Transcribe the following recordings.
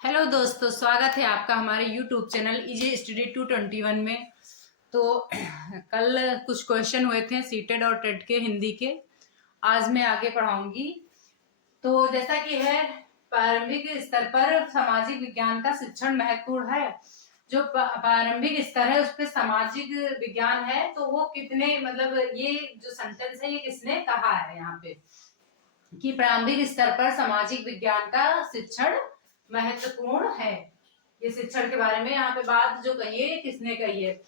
Hello दोस्तों, स्वागत है आपका हमारे यूट्यूब चैनल इजी स्टडी 221 में। तो कल कुछ क्वेश्चन हुए थे सीटेड और टेट के हिंदी के। आज मैं आगे पढ़ाऊंगी। तो जैसा कि है, प्रारंभिक स्तर पर सामाजिक विज्ञान का शिक्षण महत्वपूर्ण है। जो प्रारंभिक स्तर है उस पर सामाजिक विज्ञान है, तो वो कितने ये जो सेंटेंस है ये किसने कहा है यहाँ पे कि प्रारंभिक स्तर पर सामाजिक विज्ञान का शिक्षण महत्वपूर्ण है। ये शिक्षण के बारे में यहाँ पे बात जो कही है किसने कही है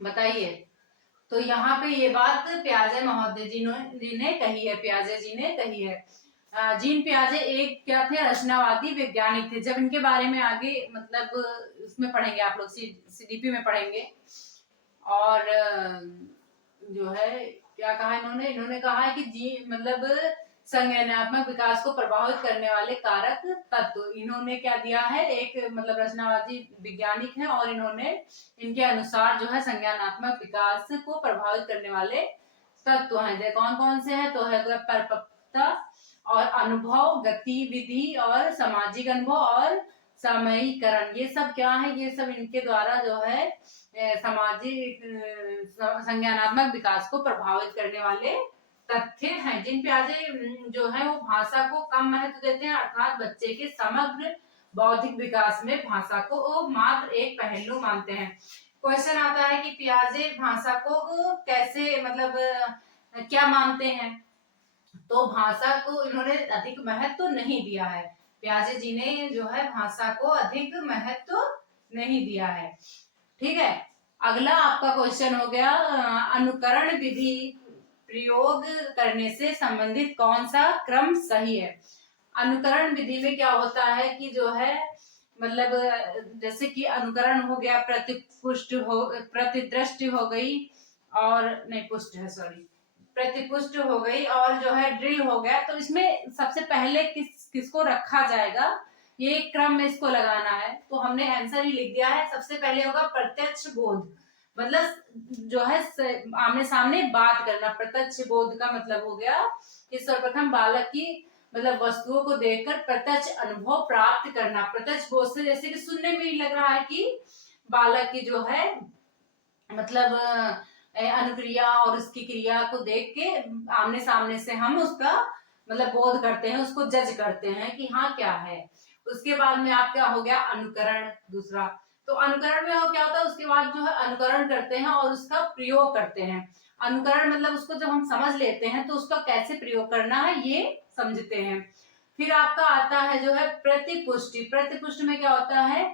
बताइए। तो यहाँ पे ये बात प्याजे महोदय जी ने कही है, प्याजे जी ने कही है। जीन प्याजे एक क्या थे, रचनावादी वैज्ञानिक थे। जब इनके बारे में आगे उसमें पढ़ेंगे, आप लोग सीडीपी में पढ़ेंगे। और जो है क्या कहा इन्होंने कहा है कि संज्ञानात्मक विकास को प्रभावित करने वाले कारक तत्व। इन्होंने क्या दिया है, एक रचनावादी वैज्ञानिक है और इन्होंने इनके अनुसार जो है संज्ञानात्मक विकास को प्रभावित करने वाले तत्व हैं। कौन कौन से हैं? तो है परिपक्वता और अनुभव, गतिविधि और सामाजिक अनुभव और सामयिकरण। ये सब क्या है? ये सब इनके द्वारा जो है सामाजिक संज्ञानात्मक विकास को प्रभावित करने वाले तथ्य हैं। जीन प्याजे जो है वो भाषा को कम महत्व देते हैं, अर्थात बच्चे के समग्र बौद्धिक विकास में भाषा को वो मात्र एक पहलू मानते हैं। क्वेश्चन आता है कि प्याजे भाषा को कैसे क्या मानते हैं? तो भाषा को इन्होंने अधिक महत्व नहीं दिया है। प्याजे जी ने जो है भाषा को अधिक महत्व नहीं दिया है। ठीक है, अगला आपका क्वेश्चन हो गया, अनुकरण विधि प्रयोग करने से संबंधित कौन सा क्रम सही है? अनुकरण विधि में क्या होता है कि जो है जैसे कि अनुकरण हो गया, प्रतिदृष्टि हो गई, और नहीं पुष्ट है, सॉरी, प्रतिपुष्ट हो गई, और जो है ड्रिल हो गया। तो इसमें सबसे पहले किसको रखा जाएगा, ये क्रम में इसको लगाना है। तो हमने आंसर ही लिख दिया है। सबसे पहले होगा प्रत्यक्ष बोध, जो है आमने सामने बात करना। प्रत्यक्ष बोध का मतलब हो गया कि सर्वप्रथम बालक की वस्तुओं को देखकर प्रत्यक्ष अनुभव प्राप्त करना। प्रत्यक्ष बोध से जैसे कि सुनने में ही लग रहा है कि बालक की जो है अनुक्रिया और उसकी क्रिया को देख के आमने सामने से हम उसका बोध करते हैं, उसको जज करते हैं कि हाँ क्या है। उसके बाद में आपका हो गया अनुकरण दूसरा। तो अनुकरण में क्या होता है, उसके बाद जो है अनुकरण करते हैं और उसका प्रयोग करते हैं। अनुकरण उसको जब हम समझ लेते हैं तो उसका कैसे प्रयोग करना है ये समझते हैं। फिर आपका आता है जो है प्रतिपुष्टि। प्रतिपुष्टि में क्या होता है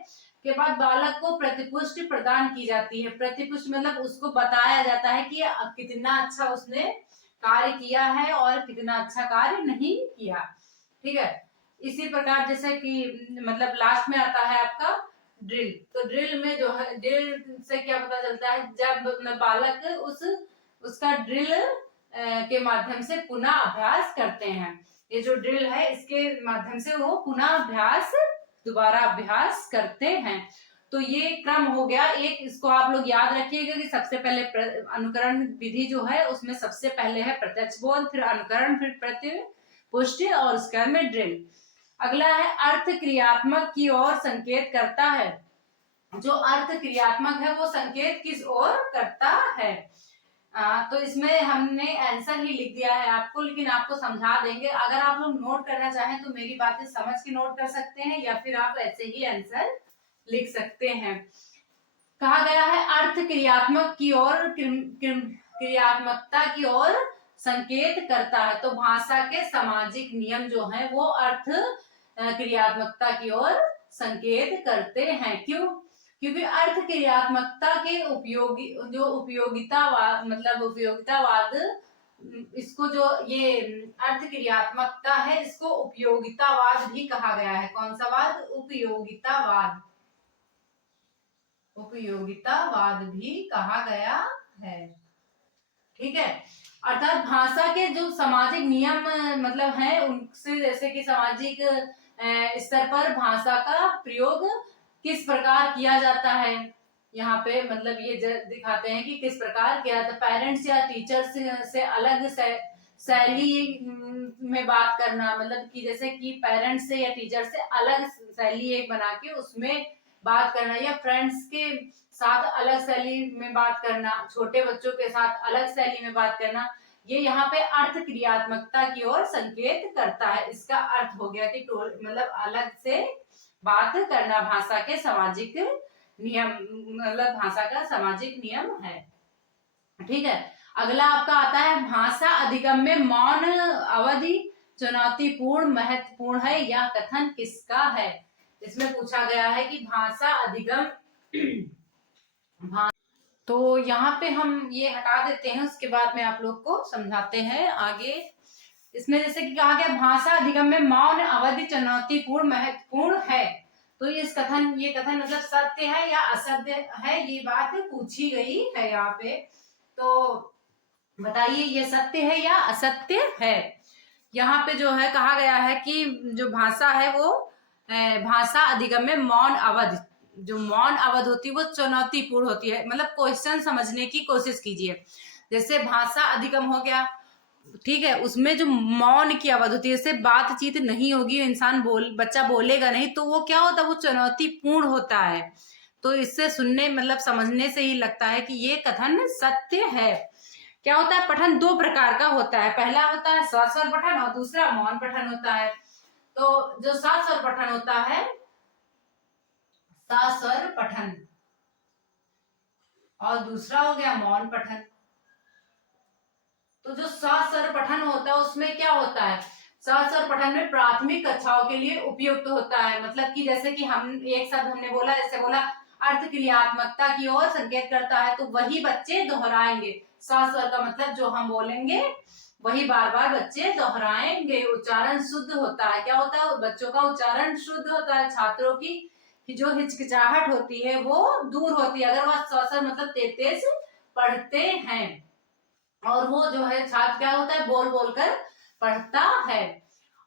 के बाद बालक को प्रतिपुष्टि प्रदान की जाती है। प्रतिपुष्टि उसको बताया जाता है कि कितना अच्छा उसने कार्य किया है और कितना अच्छा कार्य नहीं किया। ठीक है, इसी प्रकार जैसे कि लास्ट में आता है आपका ड्रिल। तो ड्रिल में जो है, ड्रिल से क्या पता चलता है, जब बालक उसका ड्रिल के माध्यम से पुनः अभ्यास करते हैं। ये जो ड्रिल है इसके माध्यम से वो पुनः अभ्यास, दोबारा अभ्यास करते हैं। तो ये क्रम हो गया एक। इसको आप लोग याद रखिएगा कि सबसे पहले अनुकरण विधि जो है उसमें सबसे पहले है प्रत्यक्ष बोध, फिर अनुकरण, फिर प्रतिपुष्टि और उसके बाद में ड्रिल। अगला है अर्थ क्रियात्मक की ओर संकेत करता है। जो अर्थ क्रियात्मक है वो संकेत किस ओर करता है? तो इसमें हमने आंसर ही लिख दिया है आपको, लेकिन आपको समझा देंगे। अगर आप लोग नोट करना चाहें तो मेरी बातें समझ के नोट कर सकते हैं, या फिर आप ऐसे ही आंसर लिख सकते हैं। कहा गया है अर्थ क्रियात्मक की ओर, क्रियात्मकता की ओर संकेत करता है। तो भाषा के सामाजिक नियम जो है वो अर्थ क्रियात्मकता की ओर संकेत करते हैं। क्यों? क्योंकि अर्थ क्रियात्मकता के उपयोगितावाद, इसको जो ये अर्थ क्रियात्मकता है इसको उपयोगितावाद भी कहा गया है। कौन सा वाद? उपयोगितावाद। उपयोगितावाद भी कहा गया है। ठीक है, अर्थात भाषा के जो सामाजिक नियम है उनसे, जैसे कि सामाजिक स्तर पर भाषा का प्रयोग किस प्रकार किया जाता है, यहाँ पे ये दिखाते हैं कि किस प्रकार किया जाता है। पेरेंट्स या टीचर्स से अलग शैली में बात करना, मतलब कि जैसे कि पेरेंट्स से या टीचर से अलग शैली एक बना के उसमें बात करना, या फ्रेंड्स के साथ अलग शैली में बात करना, छोटे बच्चों के साथ अलग शैली में बात करना, ये यहाँ पे अर्थ क्रियात्मकता की ओर संकेत करता है। इसका अर्थ हो गया कि मतलब अलग से बात करना भाषा के सामाजिक नियम, मतलब भाषा का सामाजिक नियम है। ठीक है, अगला आपका आता है भाषा अधिगम में मौन अवधि चुनौतीपूर्ण महत्वपूर्ण है, यह कथन किसका है? इसमें पूछा गया है कि भाषा अधिगम तो यहाँ पे हम ये हटा देते हैं, उसके बाद में आप लोग को समझाते हैं आगे। इसमें जैसे कि कहा गया भाषा अधिगम में मौन अवधि चुनौतीपूर्ण महत्वपूर्ण है, तो ये कथन मतलब सत्य है या असत्य है, ये बात पूछी गई है यहाँ पे। तो बताइए ये सत्य है या असत्य है? यहाँ पे जो है कहा गया है कि जो भाषा है वो भाषा अधिगम में मौन अवधि, जो मौन अवध होती है वो चुनौतीपूर्ण होती है, मतलब क्वेश्चन समझने की कोशिश कीजिए। जैसे भाषा अधिगम हो गया, ठीक है, उसमें जो मौन की अवध होती है, जैसे बातचीत नहीं होगी, इंसान बच्चा बोलेगा नहीं, तो वो क्या होता है, वो चुनौतीपूर्ण होता है। तो इससे सुनने मतलब समझने से ही लगता है कि ये कथन सत्य है। क्या होता है, पठन दो प्रकार का होता है, पहला होता है सस्वर पठन और दूसरा मौन पठन होता है। तो जो सस्वर पठन होता है, सस्वर पठन, और दूसरा हो गया मौन पठन। तो जो सस्वर पठन होता है उसमें क्या होता है, सस्वर पठन में प्राथमिक कक्षाओं के लिए उपयुक्त होता है, मतलब कि जैसे कि हम एक शब्द हमने बोला, जैसे बोला अर्थ क्रियात्मकता की ओर संकेत करता है, तो वही बच्चे दोहराएंगे। सस्वर का मतलब जो हम बोलेंगे वही बार बार बच्चे दोहराएंगे, उच्चारण शुद्ध होता है। क्या होता है, बच्चों का उच्चारण शुद्ध होता है, छात्रों की जो हिचकिचाहट होती है वो दूर होती है, अगर वह सस्वर मतलब तेज तेज पढ़ते हैं। और वो जो है छात्र क्या होता है, बोल बोल कर पढ़ता है।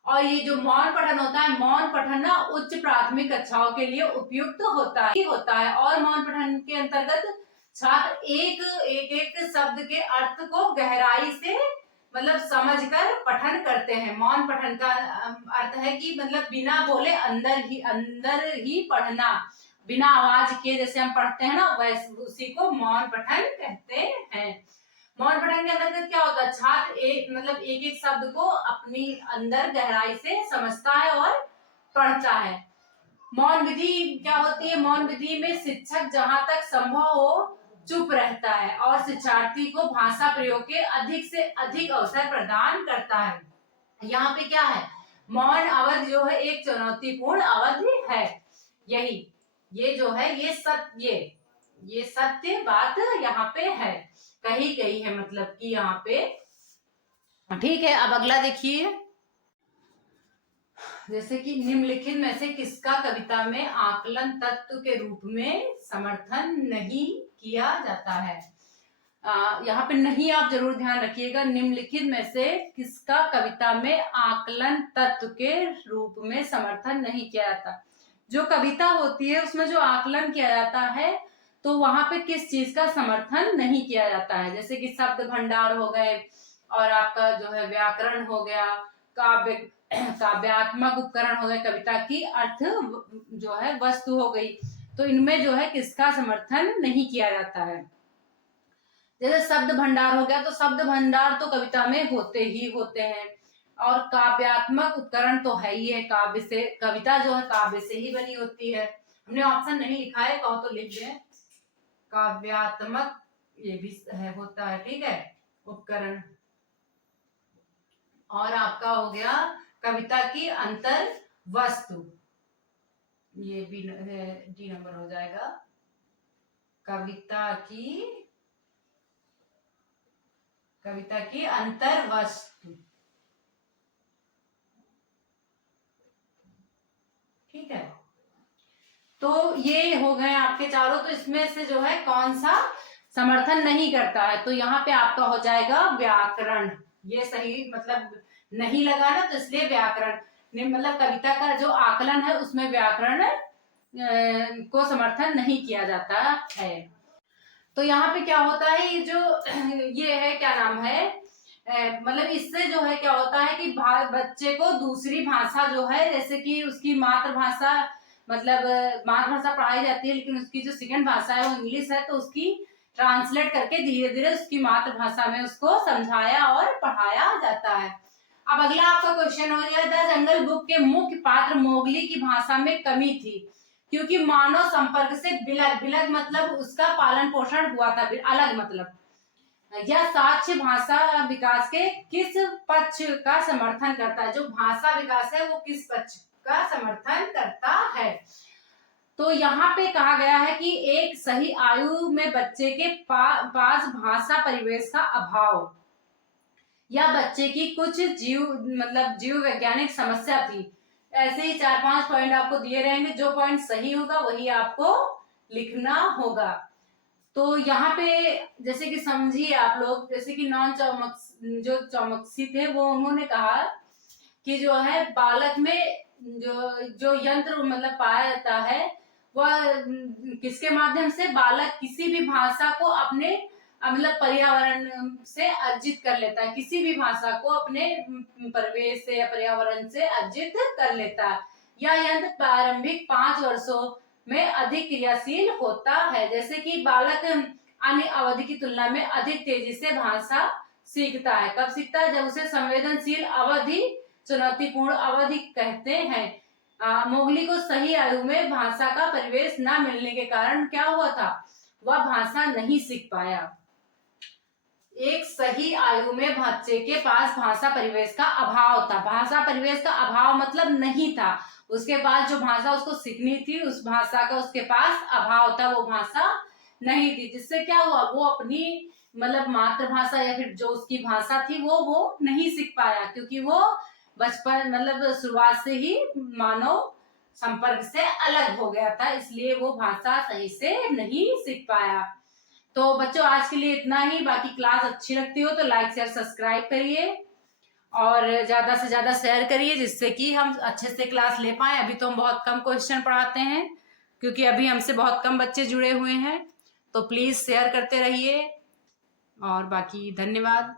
और ये जो मौन पठन होता है, मौन पठन ना उच्च प्राथमिक कक्षाओं के लिए उपयुक्त होता है। और मौन पठन के अंतर्गत छात्र एक एक शब्द के अर्थ को गहराई से मतलब समझकर पठन करते हैं। मौन पठन का अर्थ है कि मतलब बिना बोले अंदर ही पढ़ना, बिना आवाज के जैसे हम पढ़ते हैं ना, वैसे उसी को मौन पठन कहते हैं। मौन पठन के अंतर्गत क्या होता है, छात्र एक एक शब्द को अपनी अंदर गहराई से समझता है और पढ़ता है। मौन विधि क्या होती है, मौन विधि में शिक्षक जहां तक संभव हो चुप रहता है और शिक्षार्थी को भाषा प्रयोग के अधिक से अधिक अवसर प्रदान करता है। यहाँ पे क्या है, मौन अवधि जो है एक चुनौतीपूर्ण अवधि है। यही ये जो है ये सत्य बात यहाँ पे है, कही गई है, मतलब कि यहाँ पे। ठीक है, अब अगला देखिए, जैसे कि निम्नलिखित में से किसका कविता में आकलन तत्व के रूप में समर्थन नहीं किया जाता है? यहाँ पे नहीं आप जरूर ध्यान रखिएगा, निम्नलिखित में से किसका कविता में आकलन तत्व के रूप में समर्थन नहीं किया जाता? जो कविता होती है उसमें जो आकलन किया जाता है, तो वहां पे किस चीज का समर्थन नहीं किया जाता है? जैसे कि शब्द भंडार हो गए, और आपका जो है व्याकरण हो गया, काव्यात्मक उपकरण हो गए, कविता की अर्थ जो है वस्तु हो गई, तो इनमें जो है किसका समर्थन नहीं किया जाता है? जैसे शब्द भंडार हो गया, तो शब्द भंडार तो कविता में होते ही होते हैं, और काव्यात्मक उपकरण तो है ही है, काव्य से कविता जो है काव्य से ही बनी होती है। हमने ऑप्शन नहीं लिखा है, कहो तो लिख दें, काव्यात्मक ये भी है होता है, ठीक है, उपकरण। और आपका हो गया कविता की अंतर वस्तु, ये भी डी नंबर हो जाएगा, कविता की अंतर वस्तु। ठीक है, तो ये हो गए आपके चारों। तो इसमें से जो है कौन सा समर्थन नहीं करता है? तो यहाँ पे आपका हो जाएगा व्याकरण, ये सही मतलब नहीं लगा ना, तो इसलिए व्याकरण मतलब कविता का जो आकलन है उसमें व्याकरण को समर्थन नहीं किया जाता है। तो यहाँ पे क्या होता है, ये जो ये है क्या नाम है, मतलब इससे जो है क्या होता है कि बच्चे को दूसरी भाषा जो है, जैसे कि उसकी मातृभाषा, मतलब मातृभाषा पढ़ाई जाती है लेकिन उसकी जो सेकंड भाषा है वो इंग्लिश है, तो उसकी ट्रांसलेट करके धीरे धीरे उसकी मातृभाषा में उसको समझाया और पढ़ाया जाता है। अब अगला आपका क्वेश्चन हो गया, द जंगल बुक के मुख्य पात्र मोगली की भाषा में कमी थी क्योंकि मानव संपर्क से बिलग, बिलग मतलब उसका पालन पोषण हुआ था, अलग मतलब, यह साक्ष्य भाषा विकास के किस पक्ष का समर्थन करता है, जो भाषा विकास है वो किस पक्ष का समर्थन करता है। तो यहाँ पे कहा गया है कि एक सही आयु में बच्चे के पास भाषा परिवेश का अभाव या बच्चे की कुछ जीव वैज्ञानिक समस्या थी। ऐसे ही 4-5 पॉइंट आपको दिए रहेंगे, जो पॉइंट सही होगा वही आपको लिखना होगा। तो यहाँ पे जैसे कि समझिए आप लोग, जैसे कि जो चौमक्सी थे वो उन्होंने कहा कि जो है बालक में जो यंत्र मतलब पाया जाता है वह किसके माध्यम से, बालक किसी भी भाषा को अपने मतलब पर्यावरण से अर्जित कर लेता है, किसी भी भाषा को अपने परिवेश से या पर्यावरण से अर्जित कर लेता है। यह यंत्र प्रारंभिक 5 वर्षों में अधिक क्रियाशील होता है। जैसे कि बालक अन्य अवधि की तुलना में अधिक तेजी से भाषा सीखता है। कब सीखता है? जब उसे संवेदनशील अवधि, चुनौतीपूर्ण अवधि कहते हैं। मोगली को सही आयु में भाषा का परिवेश न मिलने के कारण क्या हुआ था, वह भाषा नहीं सीख पाया। एक सही आयु में बच्चे के पास भाषा परिवेश का अभाव था। भाषा परिवेश का अभाव मतलब नहीं था, उसके पास जो भाषा उसको सीखनी थी उस भाषा का उसके पास अभाव था, वो भाषा नहीं थी, जिससे क्या हुआ, वो अपनी मतलब मातृभाषा या फिर जो उसकी भाषा थी वो नहीं सीख पाया, क्योंकि वो बचपन मतलब शुरुआत से ही मानव संपर्क से अलग हो गया था, इसलिए वो भाषा सही से नहीं सीख पाया। तो बच्चों आज के लिए इतना ही। बाकी क्लास अच्छी लगती हो तो लाइक शेयर सब्सक्राइब करिए और ज्यादा से ज्यादा शेयर करिए, जिससे कि हम अच्छे से क्लास ले पाए। अभी तो हम बहुत कम क्वेश्चन पढ़ाते हैं क्योंकि अभी हमसे बहुत कम बच्चे जुड़े हुए हैं, तो प्लीज शेयर करते रहिए और बाकी धन्यवाद।